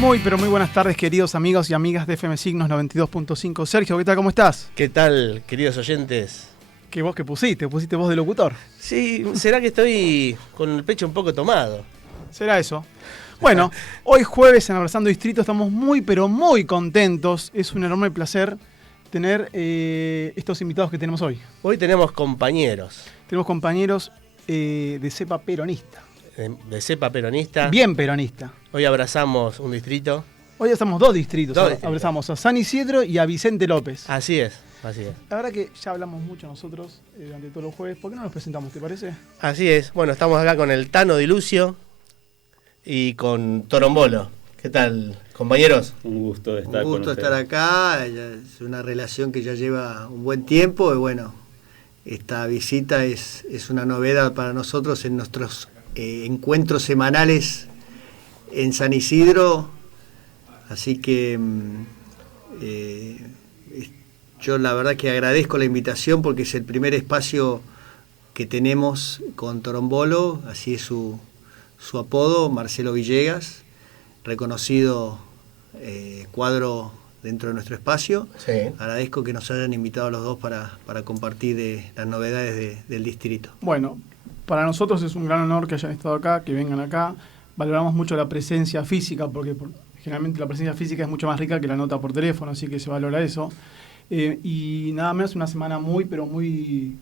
Muy, pero muy buenas tardes, queridos amigos y amigas de FM Signos 92.5. Sergio, ¿qué tal? ¿Cómo estás? ¿Qué tal, queridos oyentes? ¿Qué voz que pusiste? ¿Pusiste voz de locutor? Sí, será que estoy con el pecho un poco tomado. Será eso. Bueno, hoy jueves en Abrazando Distrito estamos muy, pero muy contentos. Es un enorme placer tener estos invitados que tenemos hoy. Hoy tenemos compañeros. Tenemos compañeros de cepa peronista. De cepa peronista. Bien peronista. Hoy abrazamos un distrito. Hoy estamos dos distritos. Dos distritos. Abrazamos a San Isidro y a Vicente López. Así es, así es. La verdad que ya hablamos mucho nosotros durante todos los jueves. ¿Por qué no nos presentamos, te parece? Así es. Bueno, estamos acá con el Tano Di Lucio y con Torombolo. ¿Qué tal, compañeros? Un gusto de estar con ustedes. Un gusto estar acá. Es una relación que ya lleva un buen tiempo y bueno, esta visita es una novedad para nosotros en nuestros encuentros semanales en San Isidro. Así que yo la verdad que agradezco la invitación porque es el primer espacio que tenemos con Torombolo, así es su apodo, Marcelo Villegas, reconocido cuadro dentro de nuestro espacio. Sí. Agradezco que nos hayan invitado a los dos para compartir las novedades del distrito. Bueno, para nosotros es un gran honor que hayan estado acá, que vengan acá. Valoramos mucho la presencia física porque generalmente la presencia física es mucho más rica que la nota por teléfono, así que se valora eso. Y nada menos una semana muy, pero muy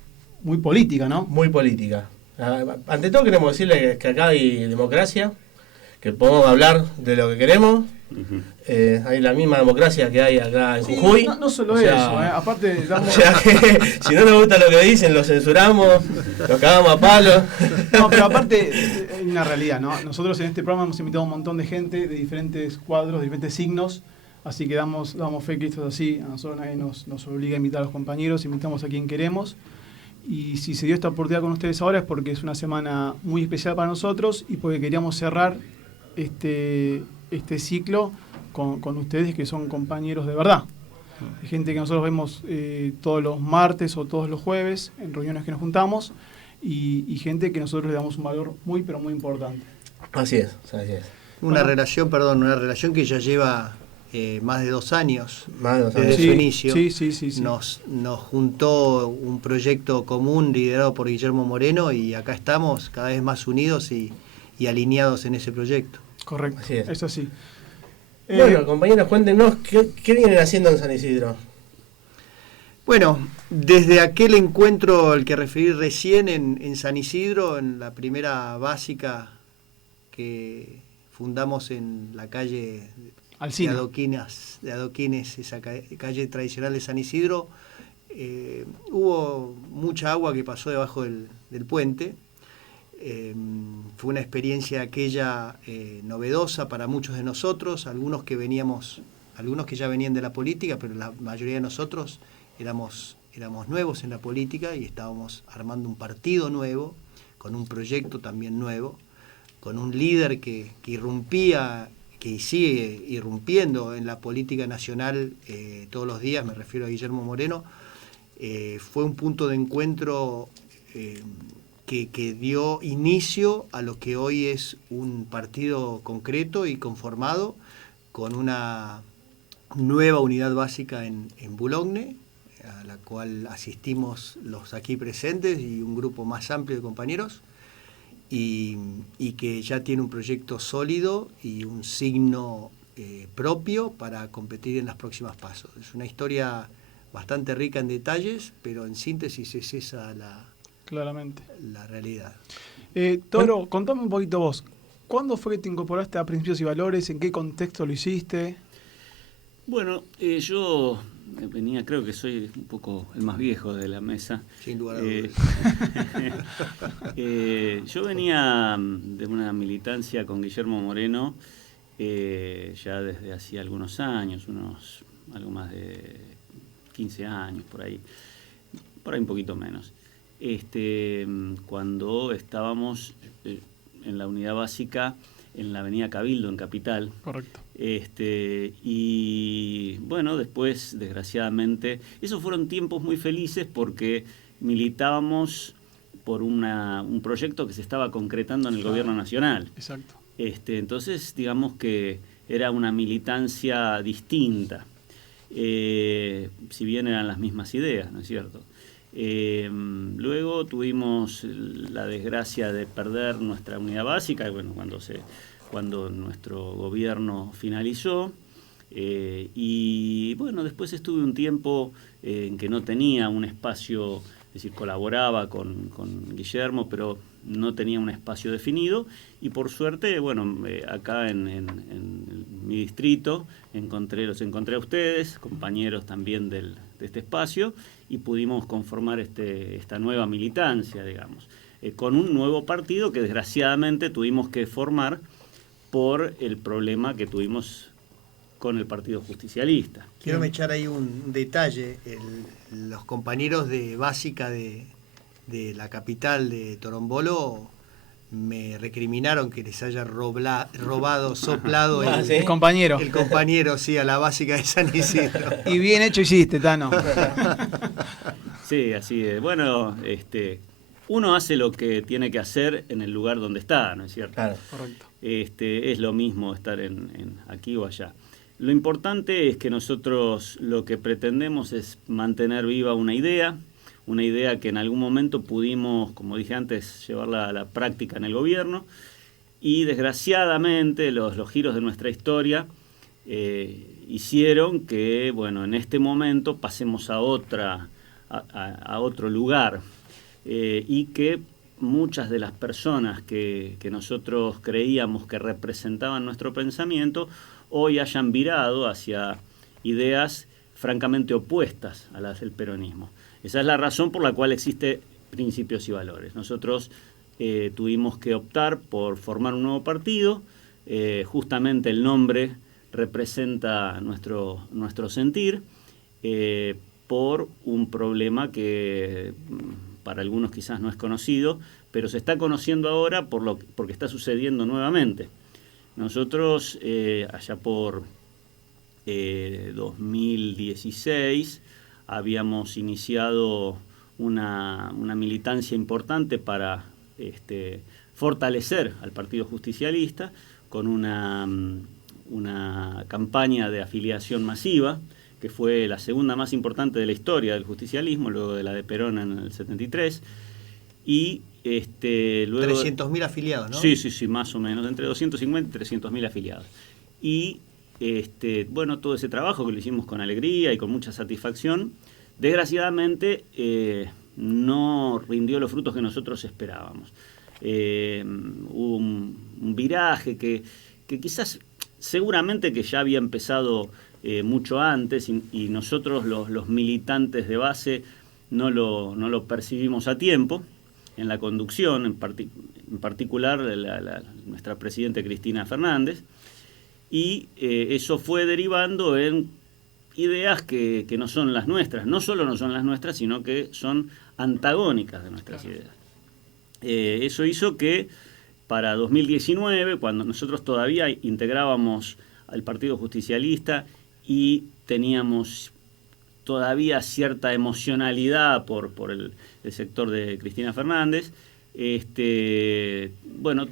política, ¿no? Muy política. Ante todo queremos decirle que acá hay democracia, que podemos hablar de lo que queremos. Uh-huh. Hay la misma democracia que hay acá en Jujuy. No solo eso, aparte damos... O sea que si no nos gusta lo que dicen, lo censuramos, nos cagamos a palos. No, pero aparte hay una realidad, ¿no? Nosotros en este programa hemos invitado a un montón de gente de diferentes cuadros, de diferentes signos, así que damos fe que esto es así. A nosotros nadie nos obliga a invitar a los compañeros, invitamos a quien queremos. Y si se dio esta oportunidad con ustedes ahora es porque es una semana muy especial para nosotros y porque queríamos cerrar este ciclo con ustedes que son compañeros de verdad. Hay gente que nosotros vemos todos los martes o todos los jueves en reuniones que nos juntamos y gente que nosotros le damos un valor muy pero muy importante. Así es. Una relación que ya lleva más de 2 años. Desde su inicio. Sí. Nos juntó un proyecto común liderado por Guillermo Moreno y acá estamos cada vez más unidos y alineados en ese proyecto. Correcto, así es. Eso sí. Bueno, compañeros, cuéntenos, ¿qué vienen haciendo en San Isidro? Bueno, desde aquel encuentro al que referí recién en San Isidro, en la primera básica que fundamos en la calle de Adoquines, esa calle tradicional de San Isidro, hubo mucha agua que pasó debajo del puente. Fue una experiencia aquella novedosa para muchos de nosotros, algunos que ya venían de la política, pero la mayoría de nosotros éramos nuevos en la política y estábamos armando un partido nuevo, con un proyecto también nuevo, con un líder que irrumpía, que sigue irrumpiendo en la política nacional todos los días, me refiero a Guillermo Moreno. Fue un punto de encuentro que dio inicio a lo que hoy es un partido concreto y conformado con una nueva unidad básica en Boulogne, a la cual asistimos los aquí presentes y un grupo más amplio de compañeros, y que ya tiene un proyecto sólido y un signo propio para competir en las próximas pasos. Es una historia bastante rica en detalles, pero en síntesis es esa claramente la realidad. Toro, contame un poquito vos. ¿Cuándo fue que te incorporaste a Principios y Valores? ¿En qué contexto lo hiciste? Bueno, yo venía, creo que soy un poco el más viejo de la mesa. Sin lugar a dudas. Yo venía de una militancia con Guillermo Moreno ya desde hacía algunos años, algo más de 15 años, por ahí un poquito menos. Cuando estábamos en la unidad básica en la avenida Cabildo, en Capital. Correcto. Y bueno, después, desgraciadamente, esos fueron tiempos muy felices porque militábamos por un proyecto que se estaba concretando en el gobierno nacional. Exacto. Entonces, digamos que era una militancia distinta, si bien eran las mismas ideas, ¿no es cierto? Luego tuvimos la desgracia de perder nuestra unidad básica, bueno, cuando nuestro gobierno finalizó, y bueno, después estuve un tiempo en que no tenía un espacio, es decir, colaboraba con Guillermo, pero no tenía un espacio definido, y por suerte, bueno, acá en mi distrito los encontré a ustedes, compañeros también de este espacio, y pudimos conformar esta nueva militancia, digamos, con un nuevo partido que desgraciadamente tuvimos que formar por el problema que tuvimos con el Partido Justicialista. Quiero echar ahí un detalle. Los compañeros de básica de la capital de Torombolo me recriminaron que les haya soplado ¿Sí? El compañero. el compañero, sí, a la básica de San Isidro. Y bien hecho hiciste, Tano. Sí, así es. Bueno, uno hace lo que tiene que hacer en el lugar donde está, ¿no es cierto? Claro. Correcto. Es lo mismo estar aquí o allá. Lo importante es que nosotros lo que pretendemos es mantener viva una idea que en algún momento pudimos, como dije antes, llevarla a la práctica en el gobierno, y desgraciadamente los giros de nuestra historia hicieron que, bueno, en este momento pasemos a otro lugar, y que muchas de las personas que nosotros creíamos que representaban nuestro pensamiento hoy hayan virado hacia ideas francamente opuestas a las del peronismo. Esa es la razón por la cual existe Principios y Valores. Nosotros tuvimos que optar por formar un nuevo partido. Justamente el nombre representa nuestro sentir, por un problema que para algunos quizás no es conocido, pero se está conociendo ahora porque está sucediendo nuevamente. Nosotros, allá por 2016, habíamos iniciado una militancia importante para fortalecer al Partido Justicialista con una campaña de afiliación masiva, que fue la segunda más importante de la historia del justicialismo, luego de la de Perón en el 73, y luego... 300.000 afiliados, ¿no? Sí, más o menos, entre 250 y 300.000 afiliados. Y bueno, todo ese trabajo que lo hicimos con alegría y con mucha satisfacción, desgraciadamente no rindió los frutos que nosotros esperábamos. Hubo un viraje que quizás, seguramente que ya había empezado mucho antes, y nosotros los militantes de base no lo percibimos a tiempo en la conducción, en particular nuestra presidenta Cristina Fernández, y eso fue derivando en ideas que no son las nuestras, no solo no son las nuestras, sino que son antagónicas de nuestras ideas. Eso hizo que para 2019, cuando nosotros todavía integrábamos al Partido Justicialista y teníamos todavía cierta emocionalidad por el sector de Cristina Fernández, bueno,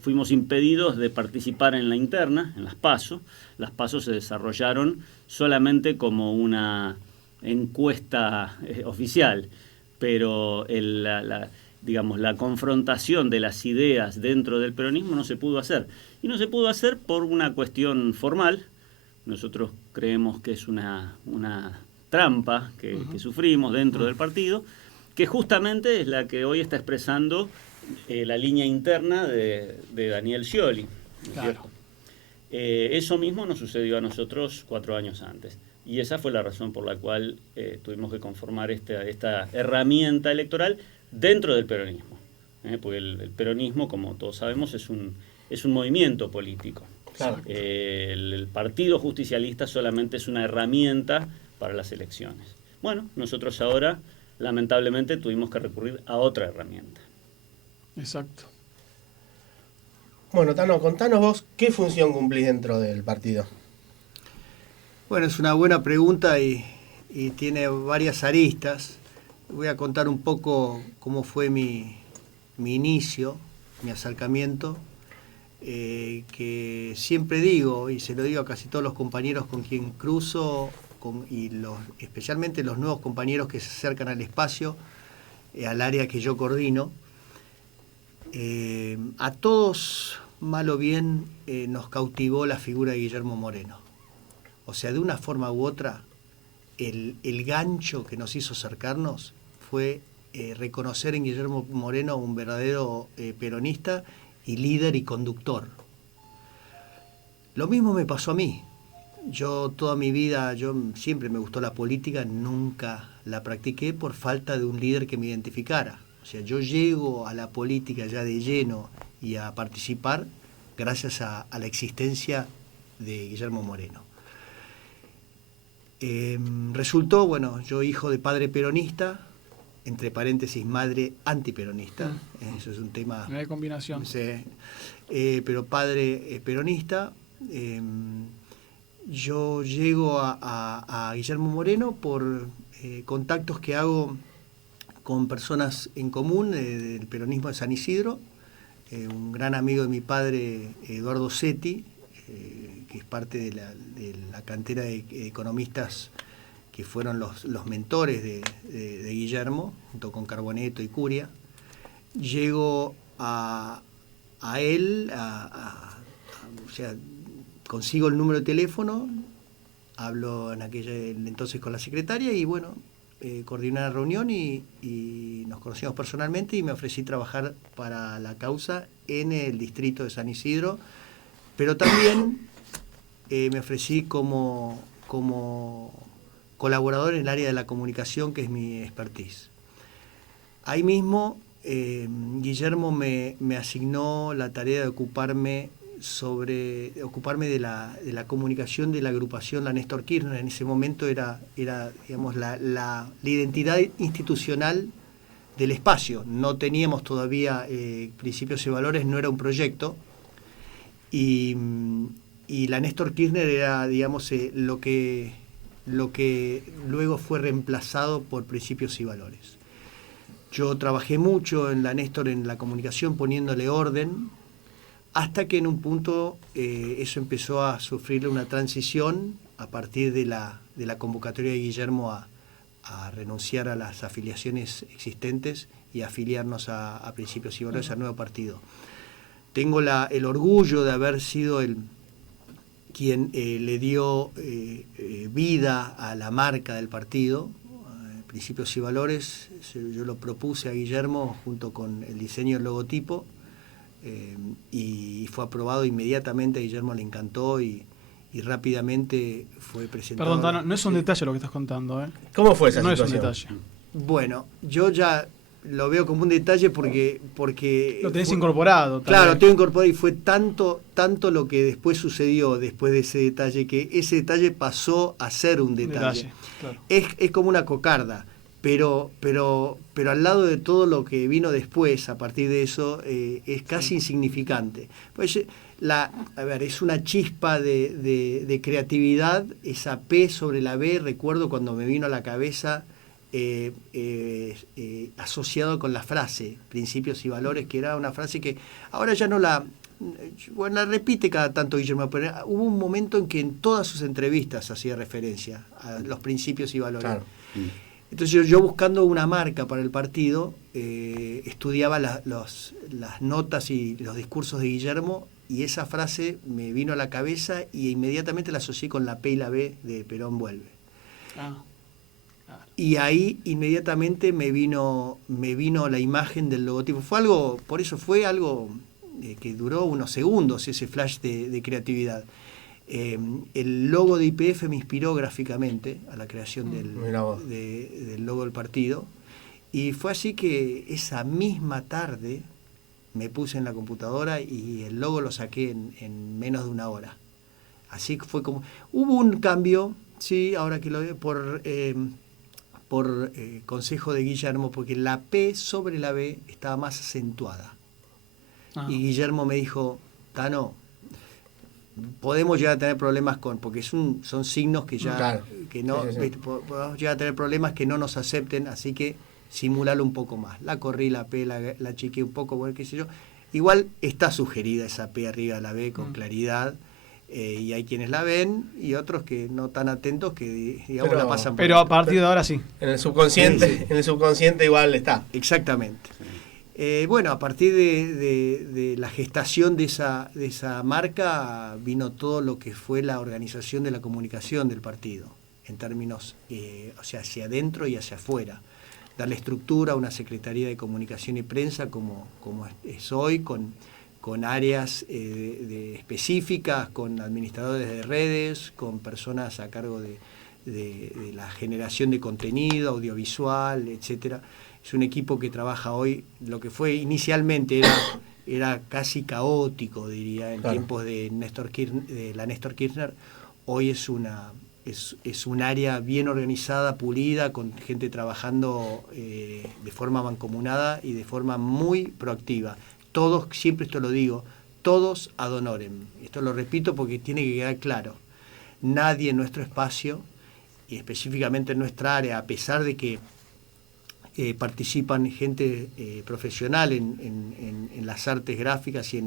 fuimos impedidos de participar en la interna, en las PASO. Las PASO se desarrollaron solamente como una encuesta oficial, pero digamos, la confrontación de las ideas dentro del peronismo no se pudo hacer. Y no se pudo hacer por una cuestión formal. Nosotros creemos que es una trampa que sufrimos dentro del partido, que justamente es la que hoy está expresando la línea interna de Daniel Scioli, ¿no es cierto? Eso mismo nos sucedió a nosotros 4 años antes, y esa fue la razón por la cual tuvimos que conformar esta herramienta electoral dentro del peronismo, porque el peronismo, como todos sabemos, es un movimiento político. Claro. El Partido Justicialista solamente es una herramienta para las elecciones. Bueno, nosotros ahora lamentablemente tuvimos que recurrir a otra herramienta. Exacto. Bueno, Tano, contanos vos qué función cumplís dentro del partido. Bueno, es una buena pregunta y tiene varias aristas. Voy a contar un poco cómo fue mi inicio, mi acercamiento. que siempre digo, y se lo digo a casi todos los compañeros con quien cruzo, especialmente los nuevos compañeros que se acercan al espacio, al área que yo coordino, a todos, mal o bien, nos cautivó la figura de Guillermo Moreno. O sea, de una forma u otra, el gancho que nos hizo acercarnos fue reconocer en Guillermo Moreno un verdadero peronista y líder y conductor. Lo mismo me pasó a mí. Yo toda mi vida, siempre me gustó la política, nunca la practiqué por falta de un líder que me identificara. O sea, yo llego a la política ya de lleno y a participar gracias a la existencia de Guillermo Moreno. Resultó, bueno, yo hijo de padre peronista, entre paréntesis madre antiperonista, eso es un tema... No hay combinación. Sí, pero padre peronista. Yo llego a Guillermo Moreno por contactos que hago con personas en común del peronismo de San Isidro, un gran amigo de mi padre, Eduardo Setti, que es parte de la cantera de economistas que fueron los mentores de Guillermo, junto con Carboneto y Curia. Llego a él, o sea, consigo el número de teléfono, hablo en entonces con la secretaria y bueno, coordiné una reunión y nos conocimos personalmente y me ofrecí trabajar para la causa en el distrito de San Isidro, pero también me ofrecí como colaborador en el área de la comunicación, que es mi expertise. Ahí mismo Guillermo me asignó la tarea de ocuparme de la comunicación de la agrupación La Néstor Kirchner. En ese momento era digamos, la identidad institucional del espacio. No teníamos todavía principios y valores, no era un proyecto. Y La Néstor Kirchner era, digamos, lo que luego fue reemplazado por principios y valores. Yo trabajé mucho en La Néstor, en la comunicación, poniéndole orden, hasta que en un punto eso empezó a sufrir una transición a partir de la convocatoria de Guillermo a renunciar a las afiliaciones existentes y afiliarnos a Principios y Valores, al nuevo partido. Tengo el orgullo de haber sido quien le dio vida a la marca del partido, Principios y Valores. Yo lo propuse a Guillermo junto con el diseño del logotipo, y fue aprobado inmediatamente. A Guillermo le encantó y rápidamente fue presentado. Perdón, Tano, no es un detalle lo que estás contando, ¿eh? ¿Cómo fue esa situación? situación? No es un detalle. Bueno, yo ya lo veo como un detalle porque lo tenés incorporado. Claro, lo tengo incorporado y fue tanto lo que después sucedió después de ese detalle, que ese detalle pasó a ser un detalle. Claro. Es como una cocarda. Pero al lado de todo lo que vino después, a partir de eso, es casi insignificante. Pues, es una chispa de creatividad, esa P sobre la B. Recuerdo cuando me vino a la cabeza, asociado con la frase Principios y Valores, que era una frase que ahora ya no la repite cada tanto Guillermo, pero hubo un momento en que en todas sus entrevistas hacía referencia a los principios y valores. Claro. Entonces yo buscando una marca para el partido, estudiaba las notas y los discursos de Guillermo, y esa frase me vino a la cabeza y inmediatamente la asocié con la P y la B de Perón vuelve. Y ahí inmediatamente me vino la imagen del logotipo. Por eso fue algo que duró unos segundos, ese flash de creatividad. El logo de YPF me inspiró gráficamente a la creación del logo del partido, y fue así que esa misma tarde me puse en la computadora y el logo lo saqué en menos de una hora. Así que fue como... Hubo un cambio, sí, ahora que lo veo, por consejo de Guillermo, porque la P sobre la B estaba más acentuada. Y Guillermo me dijo, Tano, podemos llegar a tener problemas porque son signos que ya... Claro. Que no, sí. Podemos llegar a tener problemas que no nos acepten, así que simulalo un poco más. La corrí, la P, la achiqué un poco, bueno, qué sé yo. Igual está sugerida esa P arriba de la B con claridad, y hay quienes la ven y otros que no tan atentos que, digamos, la pasan por Pero a partir de ahora sí. En el subconsciente, Sí. en el subconsciente igual está. Exactamente. Bueno, a partir de la gestación de esa marca vino todo lo que fue la organización de la comunicación del partido, en términos, o sea, hacia adentro y hacia afuera. Darle estructura a una Secretaría de Comunicación y Prensa como es hoy, con áreas específicas, con administradores de redes, con personas a cargo de la generación de contenido audiovisual, etcétera. Es un equipo que trabaja hoy, lo que fue inicialmente era casi caótico, diría, en Claro. tiempos de la Néstor Kirchner. Hoy es un área bien organizada, pulida, con gente trabajando de forma mancomunada y de forma muy proactiva. Todos, siempre esto lo digo, todos ad honorem. Esto lo repito porque tiene que quedar claro. Nadie en nuestro espacio, y específicamente en nuestra área, a pesar de que participan gente profesional en las artes gráficas y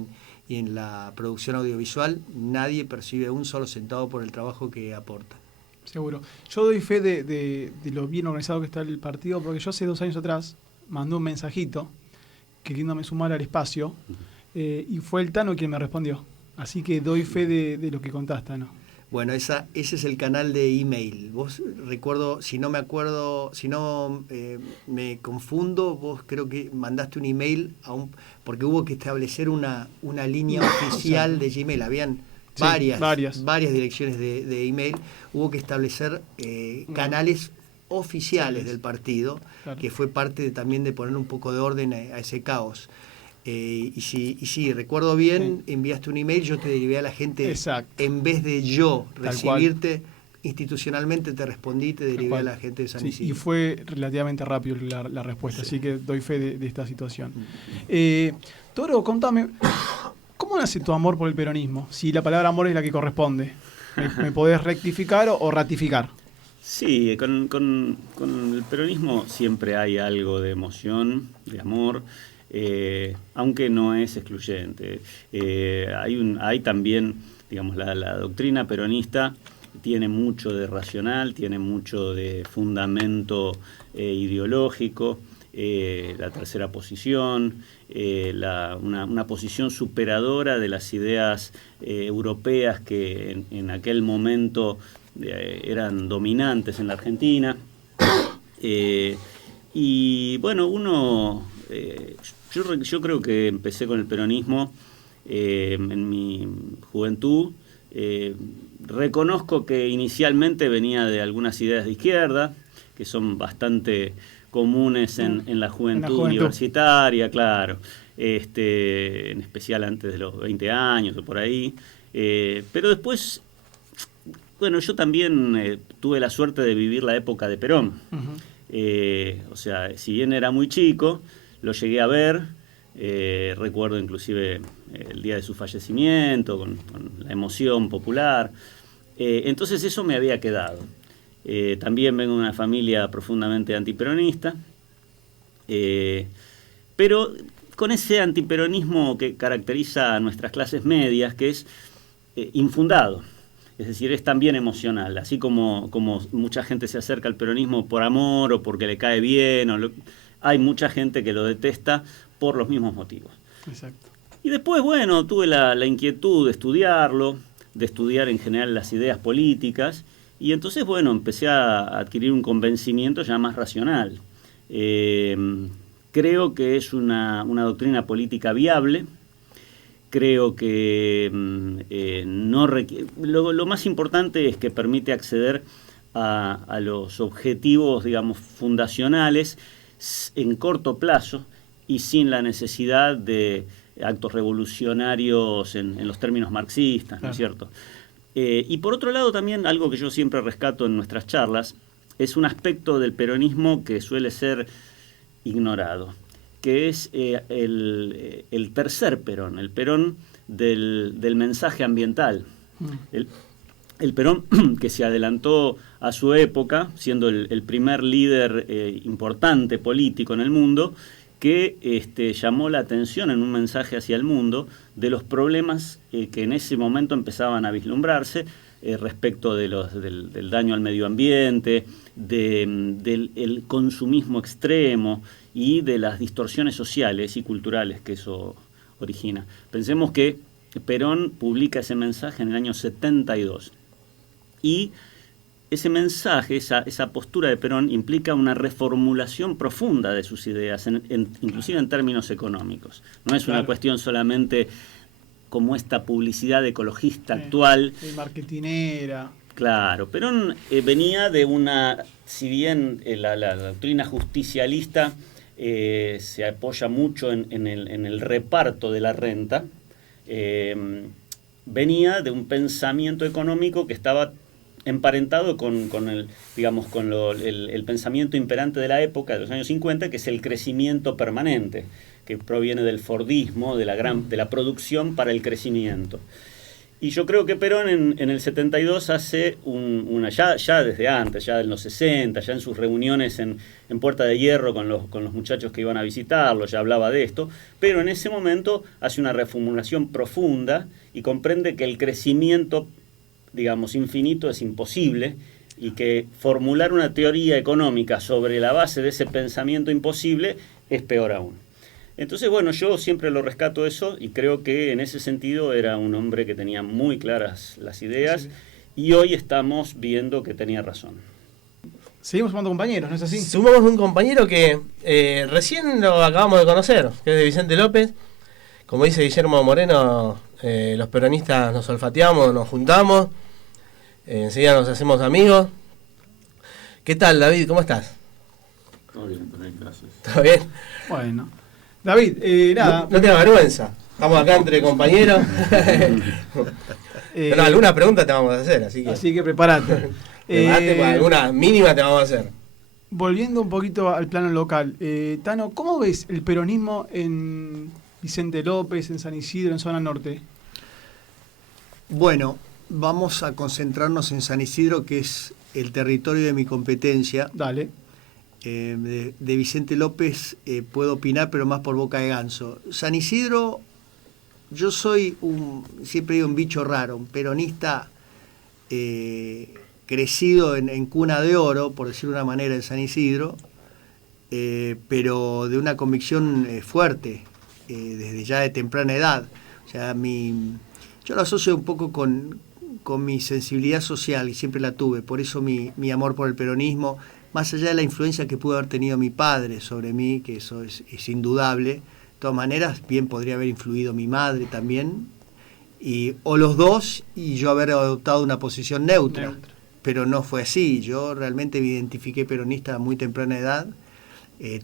en la producción audiovisual, nadie percibe un solo centavo por el trabajo que aportan. Seguro. Yo doy fe de lo bien organizado que está el partido, porque yo hace 2 años atrás mandé un mensajito queriéndome sumar al espacio, y fue el Tano quien me respondió. Así que doy fe de lo que contaste, Tano. Bueno, ese es el canal de email. Vos, recuerdo, si no me confundo, vos creo que mandaste un email porque hubo que establecer una línea oficial de Gmail. Habían varias direcciones de email. Hubo que establecer canales oficiales del partido, claro, que fue parte también de poner un poco de orden a ese caos. Y si recuerdo bien, enviaste un email, yo te derivé a la gente. Exacto. En vez de yo Tal recibirte institucionalmente, te respondí, te derivé a cual. la gente de San Sí, Isidro. y fue relativamente rápido la respuesta, así que doy fe de esta situación. Toro, contame, ¿cómo nace tu amor por el peronismo? Si la palabra amor es la que corresponde. ¿Me podés rectificar o ratificar? Sí, con el peronismo siempre hay algo de emoción, de amor, aunque no es excluyente. Hay también, digamos, la doctrina peronista tiene mucho de racional, tiene mucho de fundamento ideológico, la tercera posición, una posición superadora de las ideas europeas que en aquel momento eran dominantes en la Argentina. Y bueno, yo creo que empecé con el peronismo en mi juventud. Reconozco que inicialmente venía de algunas ideas de izquierda, que son bastante comunes en la juventud universitaria, claro, en especial antes de los 20 años o por ahí. Pero después, bueno, yo también tuve la suerte de vivir la época de Perón. Uh-huh. O sea, si bien era muy chico, lo llegué a ver. Recuerdo inclusive el día de su fallecimiento, con la emoción popular. Entonces eso me había quedado. También vengo de una familia profundamente antiperonista, pero con ese antiperonismo que caracteriza a nuestras clases medias, que es infundado. Es decir, es también emocional, así como mucha gente se acerca al peronismo por amor o porque le cae bien, hay mucha gente que lo detesta por los mismos motivos. Exacto. Y después, bueno, tuve la inquietud de estudiarlo, de estudiar en general las ideas políticas, y entonces, bueno, empecé a adquirir un convencimiento ya más racional. Creo que es una doctrina política viable. Creo que lo más importante es que permite acceder a los objetivos, digamos, fundacionales en corto plazo y sin la necesidad de actos revolucionarios en los términos marxistas, ¿no es cierto? Y por otro lado también algo que yo siempre rescato en nuestras charlas es un aspecto del peronismo que suele ser ignorado, que es el tercer Perón, el Perón del mensaje ambiental. El Perón que se adelantó a su época, siendo el primer líder importante político en el mundo, que llamó la atención en un mensaje hacia el mundo de los problemas que en ese momento empezaban a vislumbrarse respecto de del daño al medio ambiente, del consumismo extremo y de las distorsiones sociales y culturales que eso origina. Pensemos que Perón publica ese mensaje en el año 72 y ese mensaje, esa postura de Perón implica una reformulación profunda de sus ideas, inclusive en términos económicos. No es una cuestión solamente como esta publicidad ecologista actual. Marketinera. Claro, Perón venía de una, si bien la doctrina justicialista se apoya mucho en el reparto de la renta, venía de un pensamiento económico que estaba emparentado con el pensamiento imperante de la época, de los años 50, que es el crecimiento permanente, que proviene del fordismo, de la producción para el crecimiento. Y yo creo que Perón en el 72 hace ya desde antes, ya en los 60, ya en sus reuniones en Puerta de Hierro con los muchachos que iban a visitarlo, ya hablaba de esto, pero en ese momento hace una reformulación profunda y comprende que el crecimiento, digamos, infinito es imposible y que formular una teoría económica sobre la base de ese pensamiento imposible es peor aún. Entonces, bueno, yo siempre lo rescato eso y creo que en ese sentido era un hombre que tenía muy claras las ideas y hoy estamos viendo que tenía razón. Seguimos sumando compañeros, ¿no es así? Sumamos un compañero que recién lo acabamos de conocer, que es de Vicente López. Como dice Guillermo Moreno, los peronistas nos olfateamos, nos juntamos, enseguida nos hacemos amigos. ¿Qué tal, David? ¿Cómo estás? Todo bien, gracias. ¿Todo bien? Bueno. David, nada. No te da vergüenza. Estamos acá entre compañeros. Pero alguna pregunta te vamos a hacer, así que prepárate. Prepárate, alguna mínima te vamos a hacer. Volviendo un poquito al plano local, Tano, ¿cómo ves el peronismo en Vicente López, en San Isidro, en zona norte? Bueno, vamos a concentrarnos en San Isidro, que es el territorio de mi competencia. Dale. De Vicente López puedo opinar, pero más por boca de ganso. San Isidro, yo soy siempre digo un bicho raro, un peronista crecido en cuna de oro, por decirlo de una manera, en San Isidro, pero de una convicción fuerte, desde ya de temprana edad. O sea, yo lo asocio un poco con mi sensibilidad social, y siempre la tuve, por eso mi amor por el peronismo, más allá de la influencia que pudo haber tenido mi padre sobre mí, que eso es indudable. De todas maneras, bien podría haber influido mi madre también, o los dos, y yo haber adoptado una posición neutra. Pero no fue así. Yo realmente me identifiqué peronista a muy temprana edad.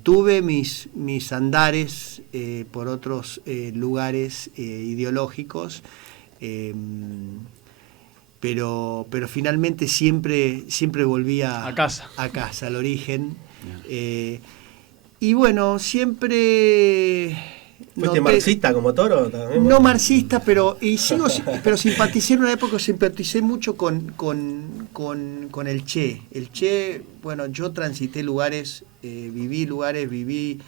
Tuve mis andares por otros lugares ideológicos, pero finalmente siempre volví a casa, al origen. Y bueno, siempre... ¿Fuiste marxista como Toro también? No marxista, pero simpaticé en una época, simpaticé mucho con el Che. El Che, bueno, yo transité lugares, viví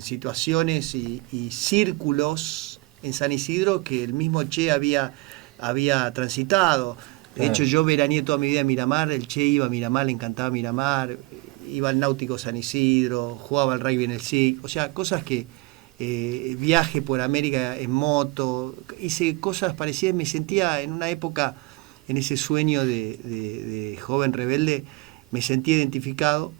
situaciones y círculos en San Isidro que el mismo Che había transitado. De hecho, yo veraneé toda mi vida en Miramar, el Che iba a Miramar, le encantaba Miramar, iba al Náutico San Isidro, jugaba al rugby en el SIC, o sea, cosas que... viaje por América en moto, hice cosas parecidas, me sentía en una época, en ese sueño de joven rebelde, me sentí identificado.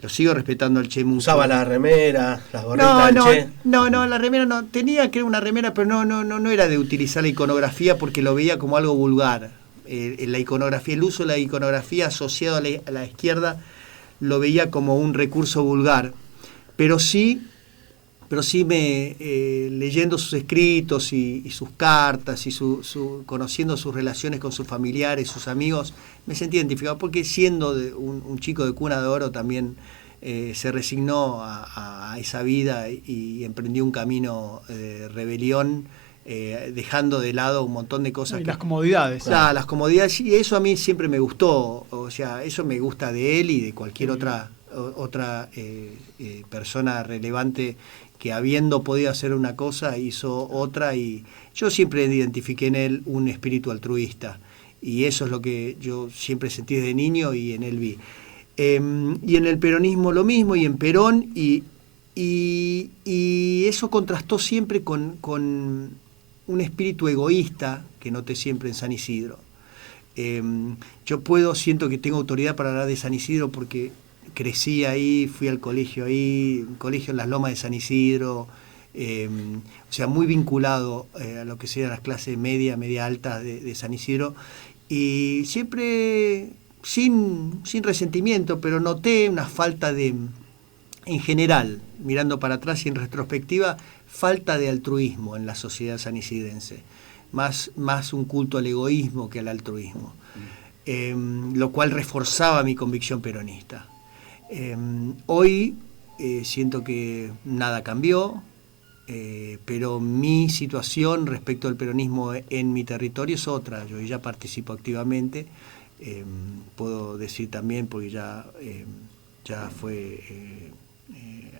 Lo sigo respetando al Che mucho. ¿Usaba la remera, las gorritas del Che? No, la remera no, tenía que una remera, pero no era de utilizar la iconografía porque lo veía como algo vulgar. La iconografía, el uso de la iconografía asociado a la izquierda lo veía como un recurso vulgar, pero sí leyendo sus escritos y sus cartas y conociendo sus relaciones con sus familiares, sus amigos, me sentí identificado, porque siendo un chico de cuna de oro también se resignó a esa vida y emprendió un camino de rebelión, dejando de lado un montón de cosas. Y las comodidades. Las comodidades, y eso a mí siempre me gustó, o sea, eso me gusta de él y de cualquier otra otra persona relevante que habiendo podido hacer una cosa hizo otra, y yo siempre identifiqué en él un espíritu altruista, y eso es lo que yo siempre sentí desde niño y en él vi. Y en el peronismo lo mismo, y en Perón, y eso contrastó siempre con un espíritu egoísta que noté siempre en San Isidro. Yo siento que tengo autoridad para hablar de San Isidro porque crecí ahí, fui al colegio ahí, un colegio en las Lomas de San Isidro, o sea, muy vinculado a lo que serían las clases media alta de San Isidro, y siempre sin resentimiento, pero noté una falta en general, mirando para atrás y en retrospectiva, falta de altruismo en la sociedad sanisidrense, más un culto al egoísmo que al altruismo, lo cual reforzaba mi convicción peronista. Hoy siento que nada cambió, pero mi situación respecto al peronismo en mi territorio es otra. Yo ya participo activamente, puedo decir también, porque ya fue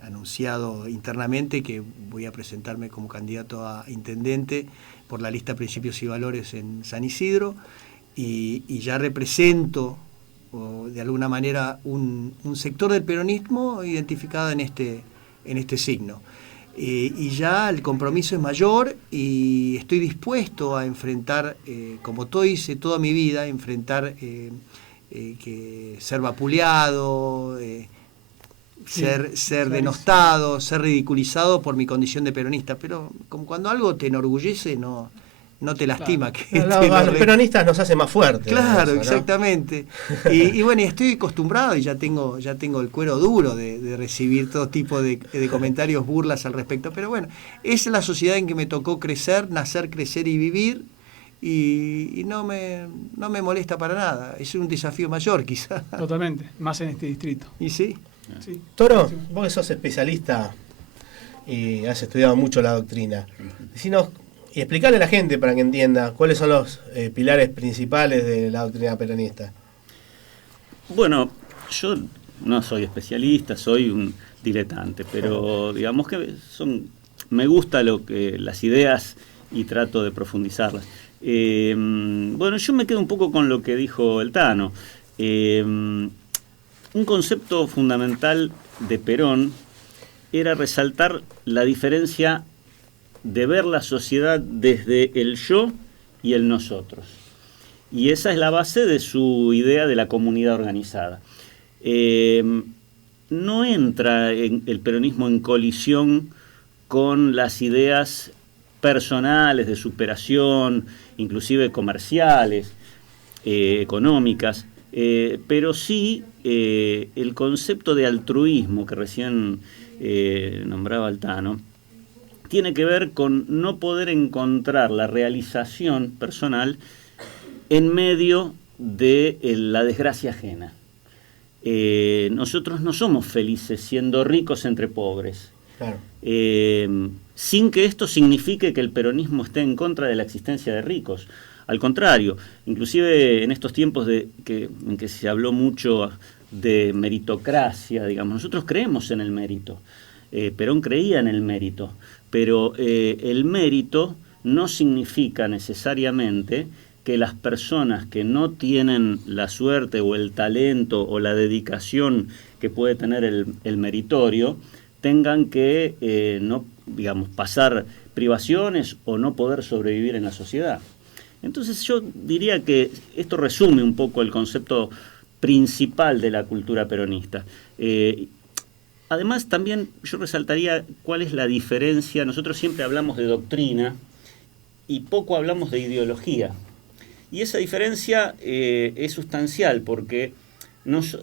anunciado internamente que voy a presentarme como candidato a intendente por la lista Principios y Valores en San Isidro, y ya represento de alguna manera un sector del peronismo identificado en este signo. Y ya el compromiso es mayor, y estoy dispuesto a enfrentar, como todo hice toda mi vida, enfrentar que ser vapuleado, ser denostado, ser ridiculizado por mi condición de peronista, pero como cuando algo te enorgullece, no te lastima. Claro. A los peronistas nos hace más fuertes. Claro, eso, ¿no? Exactamente. Y bueno, y estoy acostumbrado, y ya tengo el cuero duro de recibir todo tipo de comentarios, burlas al respecto. Pero bueno, esa es la sociedad en que me tocó nacer, crecer y vivir, y no me molesta para nada. Es un desafío mayor, quizás. Totalmente, más en este distrito. ¿Y sí? Sí. Toro, vos que sos especialista y has estudiado mucho la doctrina, decinos y explicarle a la gente para que entienda cuáles son los pilares principales de la doctrina peronista. Bueno, yo no soy especialista, soy un diletante, pero digamos que me gusta las ideas y trato de profundizarlas. Bueno, yo me quedo un poco con lo que dijo el Tano. Un concepto fundamental de Perón era resaltar la diferencia de ver la sociedad desde el yo y el nosotros. Y esa es la base de su idea de la comunidad organizada. No entra el peronismo en colisión con las ideas personales de superación, inclusive comerciales, económicas, pero sí el concepto de altruismo que recién nombraba Altano tiene que ver con no poder encontrar la realización personal en medio de la desgracia ajena. Nosotros no somos felices siendo ricos entre pobres. Claro. Sin que esto signifique que el peronismo esté en contra de la existencia de ricos. Al contrario, inclusive en estos tiempos en que se habló mucho de meritocracia, digamos, nosotros creemos en el mérito. Perón creía en el mérito, pero el mérito no significa necesariamente que las personas que no tienen la suerte o el talento o la dedicación que puede tener el meritorio tengan que no, digamos, pasar privaciones o no poder sobrevivir en la sociedad. Entonces yo diría que esto resume un poco el concepto principal de la cultura peronista. Además, también yo resaltaría cuál es la diferencia. Nosotros siempre hablamos de doctrina y poco hablamos de ideología. Y esa diferencia es sustancial porque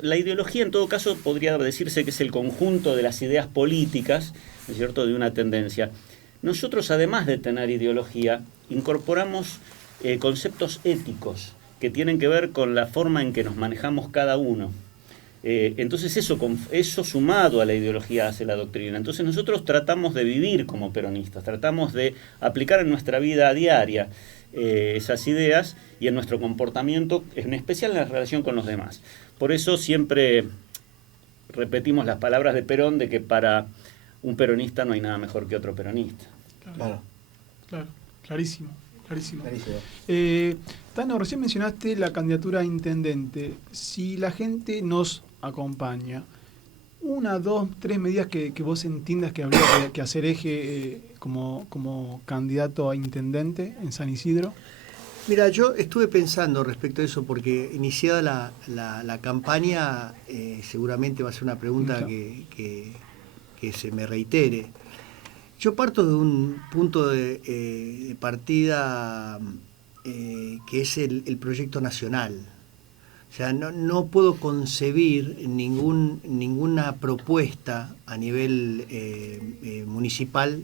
la ideología, en todo caso, podría decirse que es el conjunto de las ideas políticas, ¿no es cierto?, de una tendencia. Nosotros, además de tener ideología, incorporamos conceptos éticos que tienen que ver con la forma en que nos manejamos cada uno. Entonces eso sumado a la ideología hace la doctrina. Entonces nosotros tratamos de vivir como peronistas, tratamos de aplicar en nuestra vida diaria esas ideas y en nuestro comportamiento, en especial en la relación con los demás. Por eso siempre repetimos las palabras de Perón de que para un peronista no hay nada mejor que otro peronista. Claro. Claro, clarísimo. Clarísimo. Clarísimo. Tano, recién mencionaste la candidatura a intendente. Si la gente nos acompaña, 1, 2, 3 medidas que vos entiendas que habría que hacer eje como candidato a intendente en San Isidro. Mira, yo estuve pensando respecto a eso porque iniciada la campaña, seguramente va a ser una pregunta que se me reitere. Yo parto de un punto de partida que es el proyecto nacional. O sea, no puedo concebir ninguna propuesta a nivel municipal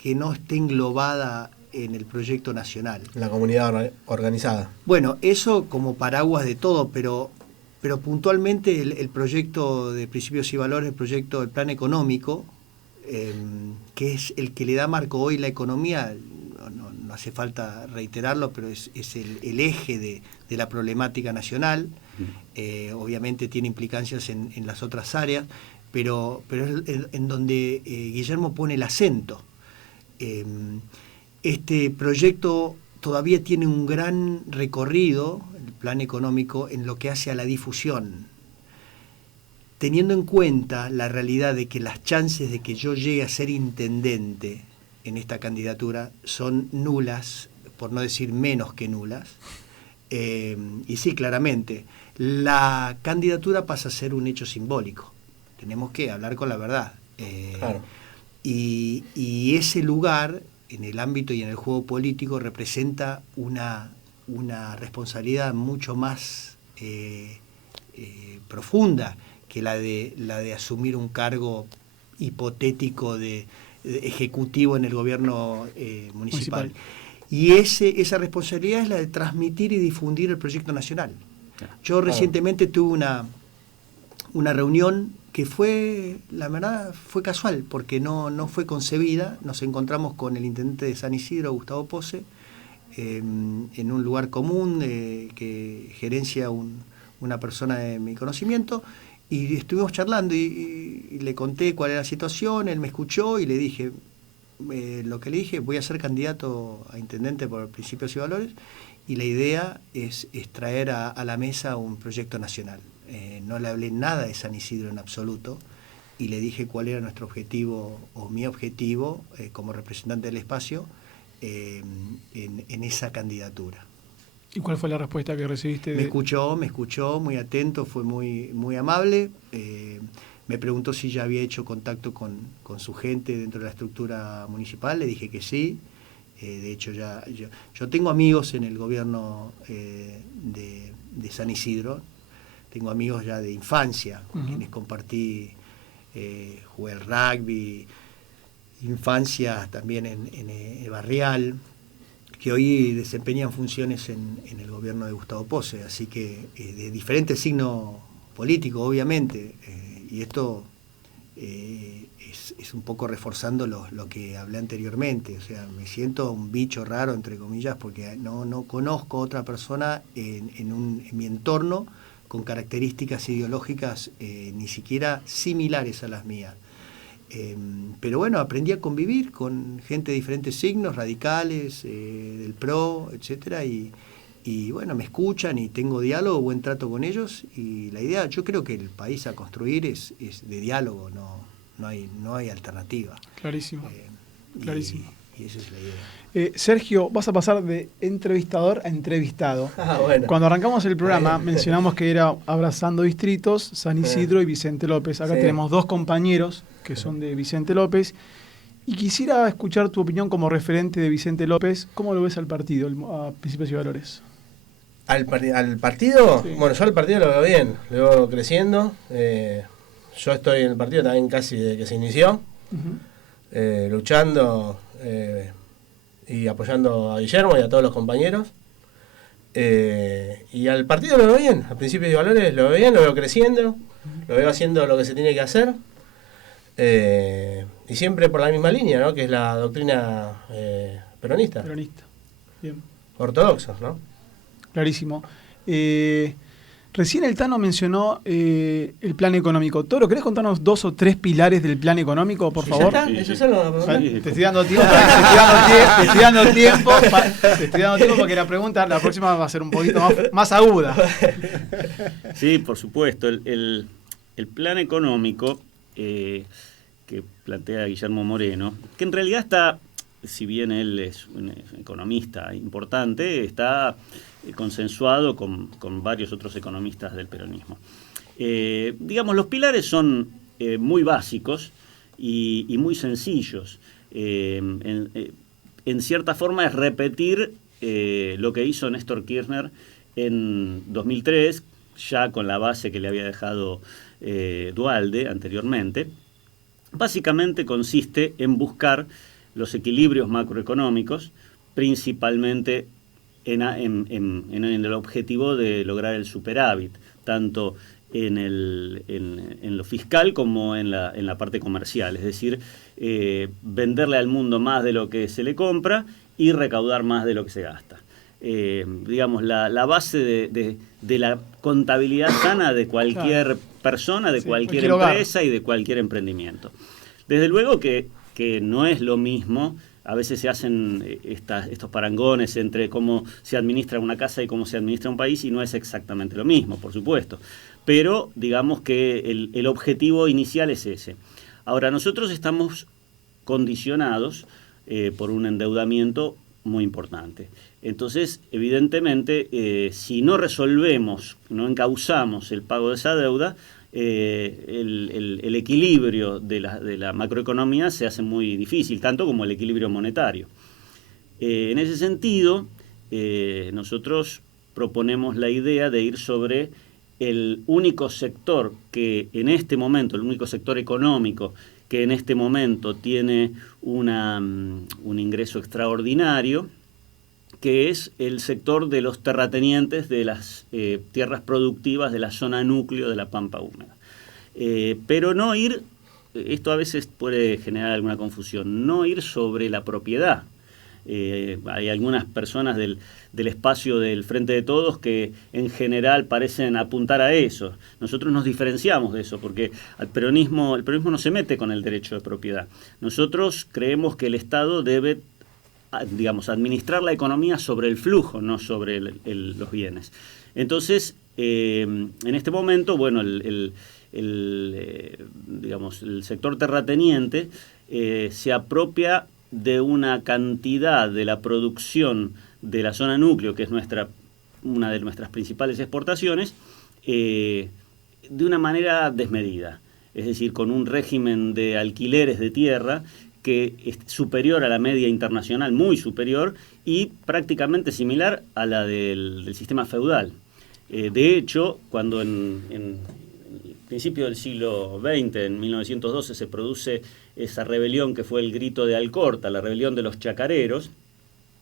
que no esté englobada en el proyecto nacional. La comunidad organizada. Bueno, eso como paraguas de todo, pero puntualmente el proyecto de principios y valores, el proyecto del plan económico, que es el que le da marco hoy la economía, no hace falta reiterarlo, pero es el eje de la problemática nacional. Obviamente tiene implicancias en las otras áreas, pero es en donde Guillermo pone el acento. Este proyecto todavía tiene un gran recorrido, el plan económico, en lo que hace a la difusión. Teniendo en cuenta la realidad de que las chances de que yo llegue a ser intendente en esta candidatura son nulas, por no decir menos que nulas, y sí, claramente, la candidatura pasa a ser un hecho simbólico. Tenemos que hablar con la verdad. Claro. Y ese lugar, en el ámbito y en el juego político, representa una responsabilidad mucho más profunda que la de asumir un cargo hipotético de ejecutivo en el gobierno municipal. Y esa responsabilidad es la de transmitir y difundir el proyecto nacional. Yo recientemente tuve una reunión que fue, la verdad, fue casual, porque no fue concebida. Nos encontramos con el intendente de San Isidro, Gustavo Pose, en un lugar común que gerencia una persona de mi conocimiento, y estuvimos charlando y le conté cuál era la situación. Él me escuchó y le dije, lo que le dije, voy a ser candidato a intendente por principios y valores, y la idea es traer a la mesa un proyecto nacional. No le hablé nada de San Isidro en absoluto, y le dije cuál era nuestro objetivo, o mi objetivo, como representante del espacio, en esa candidatura. ¿Y cuál fue la respuesta que recibiste? Me escuchó muy atento, fue muy amable. Me preguntó si ya había hecho contacto con su gente dentro de la estructura municipal. Le dije que sí. De hecho, yo tengo amigos en el gobierno de San Isidro. Tengo amigos ya de infancia, con quienes compartí, jugué el rugby, infancia también en Barrial, que hoy desempeñan funciones en el gobierno de Gustavo Pose, así que de diferentes signos políticos, obviamente, y esto es un poco reforzando lo que hablé anteriormente. O sea, me siento un bicho raro, entre comillas, porque no conozco otra persona en mi entorno con características ideológicas ni siquiera similares a las mías. Pero bueno, aprendí a convivir con gente de diferentes signos, radicales, del PRO, etcétera, y bueno, me escuchan y tengo diálogo, buen trato con ellos, y la idea, yo creo que el país a construir es de diálogo, no hay alternativa. Clarísimo, clarísimo. Y esa es la idea. Sergio, vas a pasar de entrevistador a entrevistado. Bueno. Cuando arrancamos el programa mencionamos que era Abrazando Distritos, San Isidro y Vicente López. Acá tenemos dos compañeros que son de Vicente López, y quisiera escuchar tu opinión como referente de Vicente López. ¿Cómo lo ves al partido, a Principios y Valores? ¿Al partido? Sí. Bueno, yo al partido lo veo bien, lo veo creciendo. Yo estoy en el partido también casi desde que se inició, luchando y apoyando a Guillermo y a todos los compañeros. Y al partido lo veo bien, al Principios y Valores lo veo bien, lo veo creciendo, lo veo haciendo lo que se tiene que hacer. Y siempre por la misma línea, ¿no? Que es la doctrina peronista. Peronista. Bien. Ortodoxos, ¿no? Clarísimo. Recién el Tano mencionó el plan económico. Toro, ¿querés contarnos 2 o 3 pilares del plan económico, por favor? ¿Ya está? Sí, ¿Eso sí. ya lo Sí. Te estoy dando tiempo, te estoy dando tiempo porque la pregunta, la próxima va a ser un poquito más aguda. Sí, por supuesto. El plan económico que plantea Guillermo Moreno, que en realidad está, si bien él es un economista importante, está consensuado con varios otros economistas del peronismo. Digamos, los pilares son muy básicos y muy sencillos. En cierta forma es repetir lo que hizo Néstor Kirchner en 2003, ya con la base que le había dejado Duhalde anteriormente. Básicamente consiste en buscar los equilibrios macroeconómicos, principalmente en el objetivo de lograr el superávit, tanto en lo fiscal como en la parte comercial, es decir, venderle al mundo más de lo que se le compra y recaudar más de lo que se gasta. Digamos, la base de la contabilidad sana de cualquier persona, de cualquier empresa y de cualquier emprendimiento. Desde luego que no es lo mismo. A veces se hacen estos parangones entre cómo se administra una casa y cómo se administra un país, y no es exactamente lo mismo, por supuesto. Pero digamos que el objetivo inicial es ese. Ahora, nosotros estamos condicionados por un endeudamiento muy importante. Entonces, evidentemente, si no resolvemos, no encauzamos el pago de esa deuda, el equilibrio de la macroeconomía se hace muy difícil, tanto como el equilibrio monetario. En ese sentido, nosotros proponemos la idea de ir sobre el único sector que en este momento, el único sector económico que en este momento tiene un ingreso extraordinario, que es el sector de los terratenientes de las tierras productivas de la zona núcleo de la Pampa Húmeda. Pero no ir, esto a veces puede generar alguna confusión, no ir sobre la propiedad. Hay algunas personas del espacio del Frente de Todos que en general parecen apuntar a eso. Nosotros nos diferenciamos de eso porque el peronismo no se mete con el derecho de propiedad. Nosotros creemos que el Estado debe, digamos, administrar la economía sobre el flujo, no sobre los bienes. Entonces, en este momento, bueno, digamos, el sector terrateniente se apropia de una cantidad de la producción de la zona núcleo, que es una de nuestras principales exportaciones, de una manera desmedida. Es decir, con un régimen de alquileres de tierra que es superior a la media internacional, muy superior, y prácticamente similar a la del sistema feudal. De hecho, cuando en el principio del siglo XX, en 1912, se produce esa rebelión que fue el Grito de Alcorta, la rebelión de los chacareros,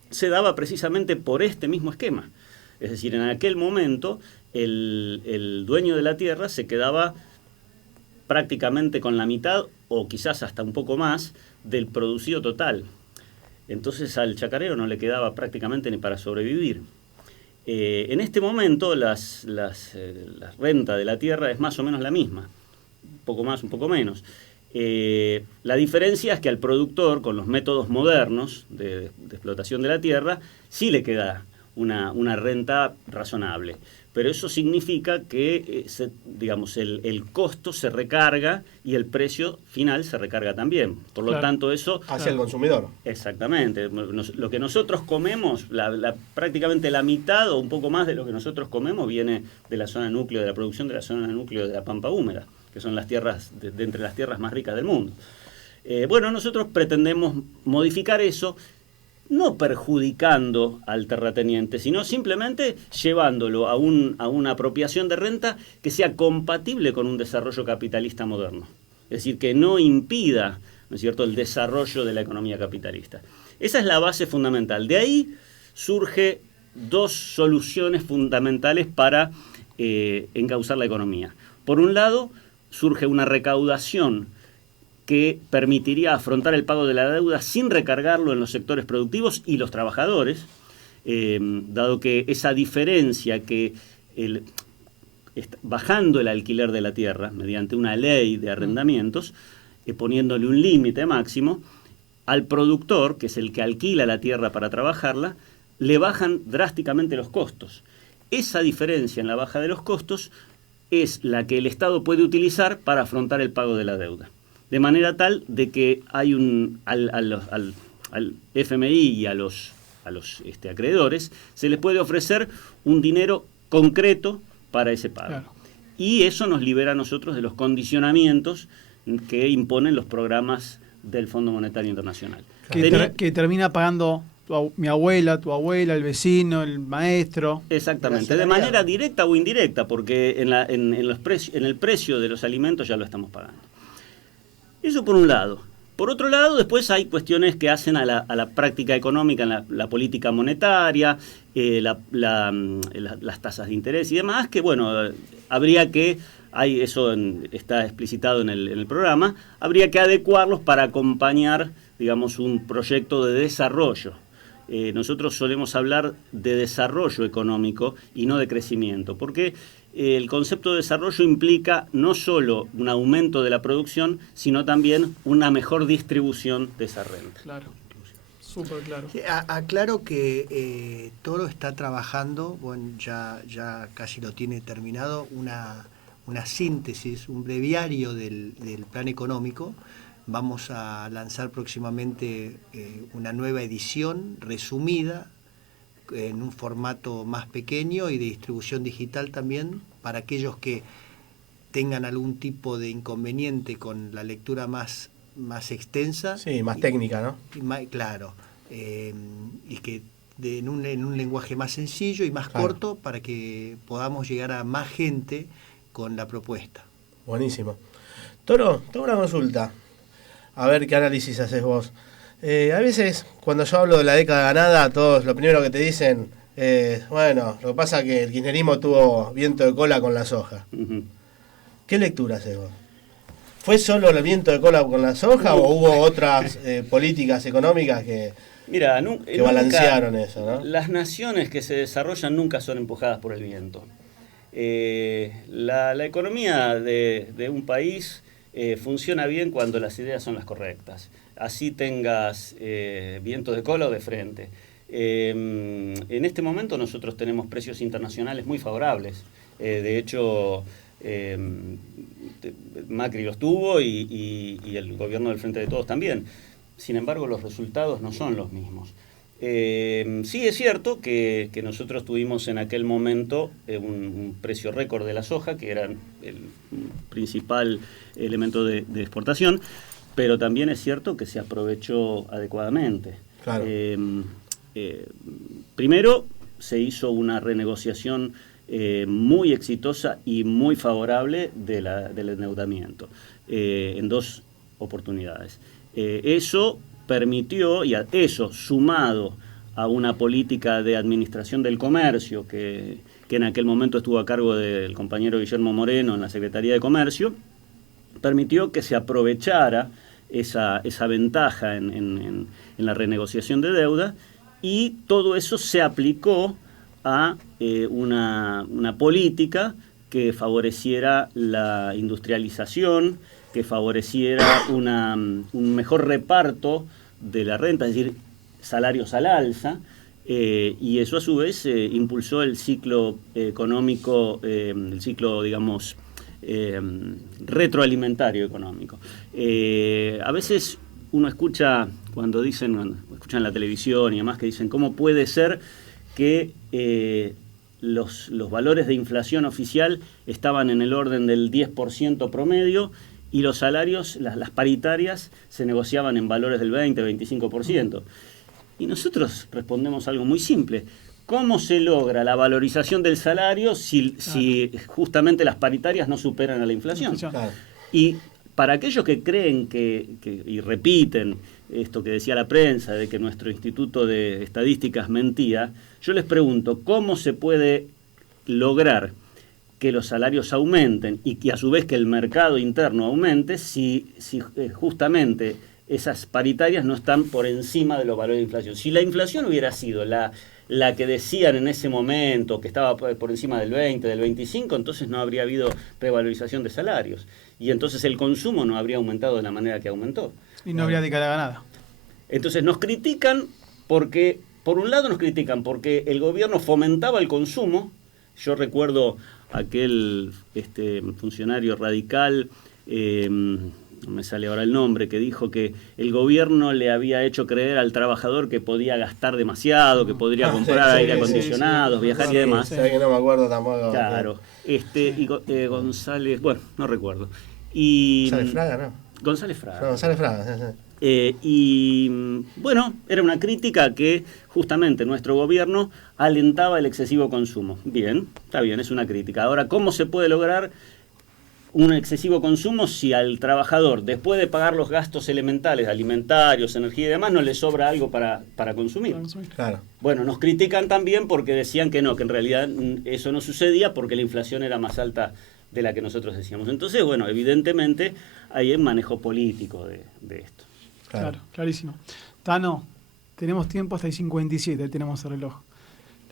se daba precisamente por este mismo esquema. Es decir, en aquel momento el dueño de la tierra se quedaba prácticamente con la mitad o quizás hasta un poco más del producido total. Entonces al chacarero no le quedaba prácticamente ni para sobrevivir. En este momento la renta de la tierra es más o menos la misma, un poco más, un poco menos. La diferencia es que al productor, con los métodos modernos de explotación de la tierra, sí le queda una renta razonable. Pero eso significa que digamos, el costo se recarga y el precio final se recarga también. Por lo tanto, eso... Hacia el consumidor. Exactamente. Lo que nosotros comemos, prácticamente la mitad o un poco más de lo que nosotros comemos viene de la zona núcleo, de la producción de la zona núcleo de la Pampa Húmeda, que son las tierras de entre las tierras más ricas del mundo. Bueno, nosotros pretendemos modificar eso, no perjudicando al terrateniente, sino simplemente llevándolo a una apropiación de renta que sea compatible con un desarrollo capitalista moderno. Es decir, que no impida, ¿no es cierto?, el desarrollo de la economía capitalista. Esa es la base fundamental. De ahí surge dos soluciones fundamentales para encauzar la economía. Por un lado, surge una recaudación que permitiría afrontar el pago de la deuda sin recargarlo en los sectores productivos y los trabajadores, dado que esa diferencia que bajando el alquiler de la tierra mediante una ley de arrendamientos, poniéndole un límite máximo, al productor, que es el que alquila la tierra para trabajarla, le bajan drásticamente los costos. Esa diferencia en la baja de los costos es la que el Estado puede utilizar para afrontar el pago de la deuda. De manera tal de que hay al FMI y a los acreedores se les puede ofrecer un dinero concreto para ese pago. Claro. Y eso nos libera a nosotros de los condicionamientos que imponen los programas del Fondo Monetario Internacional. Que termina pagando mi abuela, tu abuela, el vecino, el maestro. Exactamente, de manera directa o indirecta, porque en el precio de los alimentos ya lo estamos pagando. Eso por un lado. Por otro lado, después hay cuestiones que hacen a la práctica económica, la política monetaria, las tasas de interés y demás, que bueno, habría que, eso está explicitado en el programa, habría que adecuarlos para acompañar, digamos, un proyecto de desarrollo. Nosotros solemos hablar de desarrollo económico y no de crecimiento, porque el concepto de desarrollo implica no solo un aumento de la producción, sino también una mejor distribución de esa renta. Claro, súper claro. Sí, aclaro que Toro está trabajando, bueno, ya casi lo tiene terminado, una síntesis, un breviario del plan económico. Vamos a lanzar próximamente una nueva edición resumida, en un formato más pequeño y de distribución digital también, para aquellos que tengan algún tipo de inconveniente con la lectura más extensa. Sí, más técnica, ¿no? Claro, y que en un lenguaje más sencillo y más corto, para que podamos llegar a más gente con la propuesta. Buenísimo. Toro, tengo una consulta. A ver qué análisis haces vos. A veces, cuando yo hablo de la década ganada, todos lo primero que te dicen es, bueno, lo que pasa es que el kirchnerismo tuvo viento de cola con la soja. Uh-huh. ¿Qué lectura haces vos? ¿Fue solo el viento de cola con la soja o hubo otras políticas económicas que balancearon eso, ¿no? Las naciones que se desarrollan nunca son empujadas por el viento. La economía de un país funciona bien cuando las ideas son las correctas. Así tengas viento de cola o de frente. En este momento nosotros tenemos precios internacionales muy favorables. De hecho, Macri los tuvo y el gobierno del Frente de Todos también. Sin embargo, los resultados no son los mismos. Sí es cierto que nosotros tuvimos en aquel momento un precio récord de la soja, que era el principal elemento de exportación, pero también es cierto que se aprovechó adecuadamente. Claro. Primero se hizo una renegociación muy exitosa y muy favorable del endeudamiento en dos oportunidades. Eso permitió, y eso sumado a una política de administración del comercio que en aquel momento estuvo a cargo del compañero Guillermo Moreno en la Secretaría de Comercio, permitió que se aprovechara esa ventaja en la renegociación de deuda, y todo eso se aplicó a una política que favoreciera la industrialización, que favoreciera un mejor reparto de la renta, es decir, salarios al alza, y eso a su vez impulsó el ciclo económico, el ciclo, digamos, retroalimentario económico. A veces uno escucha cuando escuchan en la televisión y demás que dicen cómo puede ser que los valores de inflación oficial estaban en el orden del 10% promedio y los salarios, las paritarias, se negociaban en valores del 20-25%. Y nosotros respondemos algo muy simple. ¿Cómo se logra la valorización del salario si justamente las paritarias no superan a la inflación? Claro. Y para aquellos que creen y repiten esto que decía la prensa, de que nuestro Instituto de Estadísticas mentía, yo les pregunto, ¿cómo se puede lograr que los salarios aumenten y que a su vez que el mercado interno aumente si justamente esas paritarias no están por encima de los valores de inflación? Si la inflación hubiera sido la la que decían en ese momento, que estaba por encima del 20, del 25, entonces no habría habido revalorización de salarios. Y entonces el consumo no habría aumentado de la manera que aumentó. Y no habría declarado nada. Entonces nos critican porque, por un lado nos critican porque el gobierno fomentaba el consumo. Yo recuerdo aquel funcionario radical, no me sale ahora el nombre, que dijo que el gobierno le había hecho creer al trabajador que podía gastar demasiado, que podría comprar aire acondicionado, viajar y demás. Sí, que no me acuerdo tampoco. Claro. Y González, bueno, no recuerdo. Y González Fraga, ¿no? González Fraga. González Fraga, sí. Y bueno, era una crítica que justamente nuestro gobierno alentaba el excesivo consumo. Bien, está bien, es una crítica. Ahora, ¿cómo se puede lograr un excesivo consumo si al trabajador, después de pagar los gastos elementales, alimentarios, energía y demás, no le sobra algo para consumir? Claro. Bueno, nos critican también porque decían que no, que en realidad eso no sucedía porque la inflación era más alta de la que nosotros decíamos. Entonces, bueno, evidentemente hay un manejo político de esto. Claro, clarísimo. Tano, tenemos tiempo hasta el 57, ahí tenemos el reloj.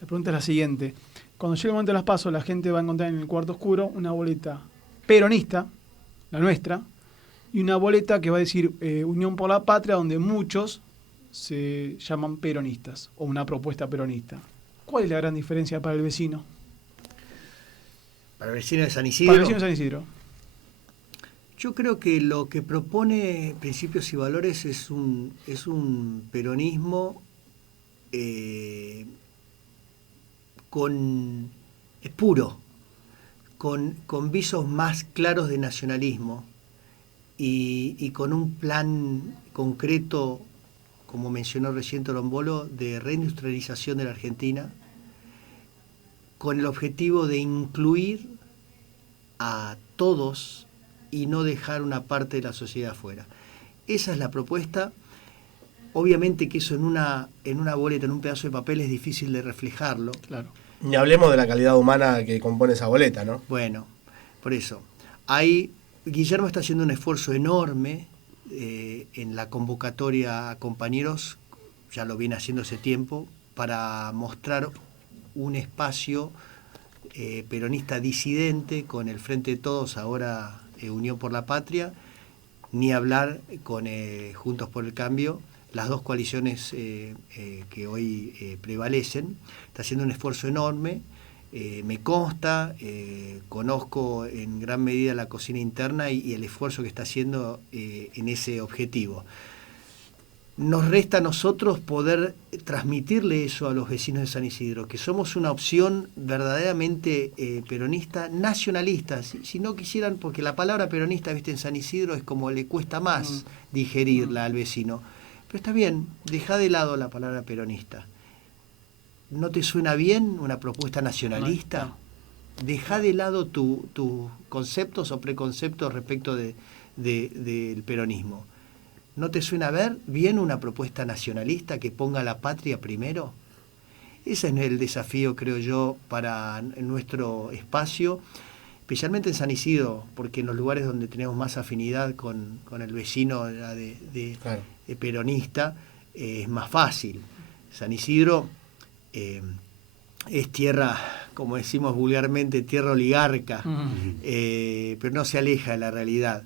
La pregunta es la siguiente. Cuando llegue el momento de las PASO, la gente va a encontrar en el cuarto oscuro una boleta peronista, la nuestra, y una boleta que va a decir Unión por la Patria, donde muchos se llaman peronistas, o una propuesta peronista. ¿Cuál es la gran diferencia para el vecino? Para el vecino de San Isidro. Para el vecino de San Isidro. Yo creo que lo que propone Principios y Valores es un peronismo es puro, con visos más claros de nacionalismo y con un plan concreto, como mencionó recién Torombolo, de reindustrialización de la Argentina, con el objetivo de incluir a todos y no dejar una parte de la sociedad afuera. Esa es la propuesta. Obviamente que eso en una boleta, en un pedazo de papel, es difícil de reflejarlo. Claro. Ni hablemos de la calidad humana que compone esa boleta, ¿no? Bueno, por eso. Guillermo está haciendo un esfuerzo enorme en la convocatoria a compañeros, ya lo viene haciendo hace tiempo, para mostrar un espacio peronista disidente con el Frente de Todos, ahora Unión por la Patria, ni hablar con Juntos por el Cambio, las dos coaliciones que hoy prevalecen. Está haciendo un esfuerzo enorme, me consta, conozco en gran medida la cocina interna y el esfuerzo que está haciendo en ese objetivo. Nos resta a nosotros poder transmitirle eso a los vecinos de San Isidro, que somos una opción verdaderamente peronista, nacionalista, si no quisieran, porque la palabra peronista, viste, en San Isidro es como le cuesta más digerirla al vecino. Pero está bien, deja de lado la palabra peronista. ¿No te suena bien una propuesta nacionalista? No. Deja de lado tus conceptos o preconceptos respecto del peronismo. ¿No te suena bien una propuesta nacionalista que ponga la patria primero? Ese es el desafío, creo yo, para nuestro espacio, especialmente en San Isidro, porque en los lugares donde tenemos más afinidad con el vecino de peronista, es más fácil. San Isidro es tierra, como decimos vulgarmente, tierra oligarca, pero no se aleja de la realidad.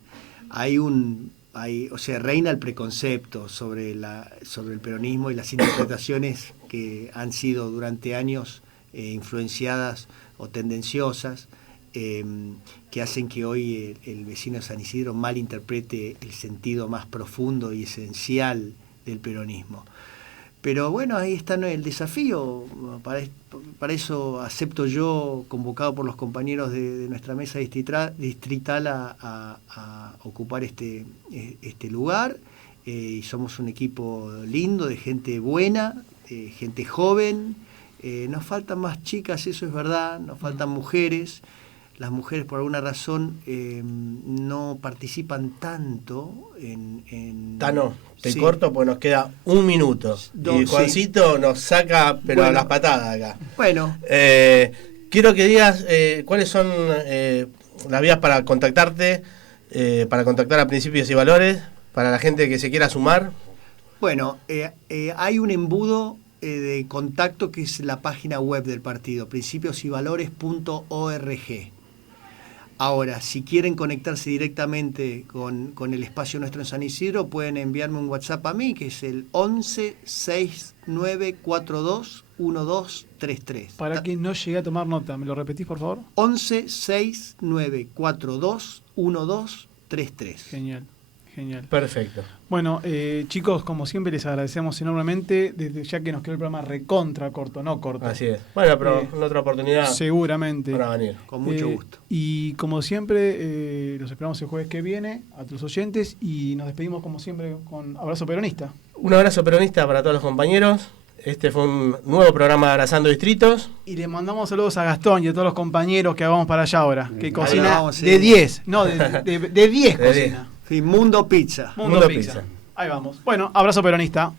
Reina el preconcepto sobre el peronismo y las interpretaciones que han sido durante años influenciadas o tendenciosas, que hacen que hoy el vecino de San Isidro malinterprete el sentido más profundo y esencial del peronismo. Pero bueno, ahí está el desafío. Para eso acepto yo, convocado por los compañeros de nuestra mesa distrital, a ocupar este lugar. Y somos un equipo lindo, de gente buena, gente joven. Nos faltan más chicas, eso es verdad, nos faltan mujeres. Las mujeres, por alguna razón, no participan tanto en Tano, te sí. corto porque nos queda un minuto. Y Juancito nos saca, pero a las patadas acá. Bueno. Quiero que digas cuáles son las vías para contactarte, para contactar a Principios y Valores, para la gente que se quiera sumar. Bueno, hay un embudo de contacto, que es la página web del partido, principiosyvalores.org. Ahora, si quieren conectarse directamente con el espacio nuestro en San Isidro, pueden enviarme un WhatsApp a mí, que es el 11 6942 1233. Para que no llegue a tomar nota, ¿me lo repetís, por favor? 11 6942 1233. Genial, genial. Perfecto. Bueno, chicos, como siempre les agradecemos enormemente, desde ya que nos quedó el programa recontra corto, no corto. Así es. Bueno, pero en otra oportunidad Seguramente. para venir. Con mucho gusto. Y como siempre, los esperamos el jueves que viene a todos los oyentes y nos despedimos como siempre con abrazo peronista. Un abrazo peronista para todos los compañeros. Este fue un nuevo programa de Abrazando Distritos. Y le mandamos saludos a Gastón y a todos los compañeros que vamos para allá ahora, que cocina vamos, sí. de 10, no, de 10 cocina. Sí, Mundo Pizza. Mundo Pizza. Ahí vamos. Bueno, abrazo peronista.